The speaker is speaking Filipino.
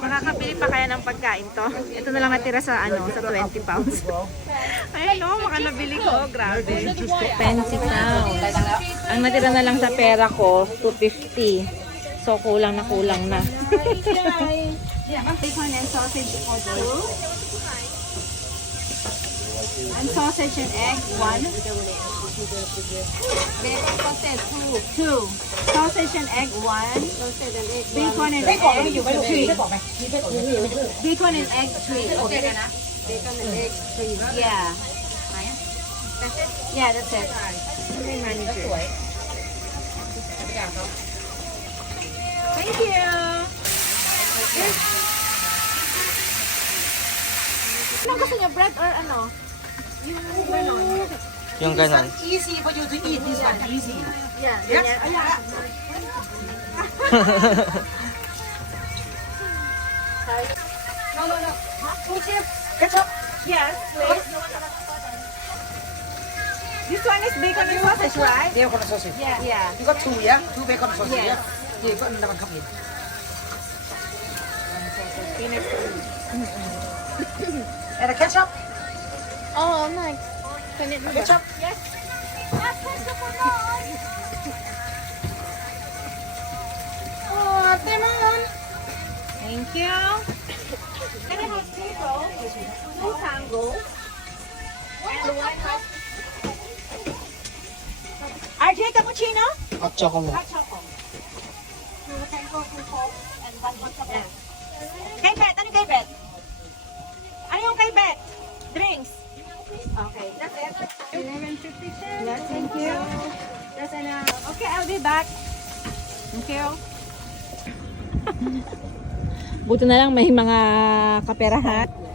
Makakabili pa kaya ng pagkain to? Ito na lang natira sa ano, sa 20 pounds. Ayun no, baka nabili ko. Grabe. Fancy town. Ang natira na lang sa pera ko, 250. So, kulang na kulang na. Bacon and sausage for two. And sausage and egg, one. Bacon sausage, two. Two. Sausage and egg, one. Sausage and Bacon and egg, three. Bacon and egg, three. Bacon and egg, three. Yeah. That's it? Yeah, that's it. Thank you. Ano gusto niya? Bread or ano? Yung ganon. Easy for you to eat this one. Easy. Yeah. Yes. No, no, no. Ketchup. Ketchup. Yes, please. This one is bacon and sausage, right? Bacon sausage. Yeah. Yeah. You got two, yeah? Two bacon sausage, Yes. yeah? Yeah, you got another one come in. And a ketchup. Oh, nice. Can it be Ketchup. Yes. Oh, lemon. Thank you. Can I have two rolls? Two tango. And one hot. RJ cappuccino? Hot choco mo. Hot chocolate. Okay, that's it. 11.52. Yes, thank you. That's enough. Okay, I'll be back. Thank you. Buto na lang may mga kaperahan.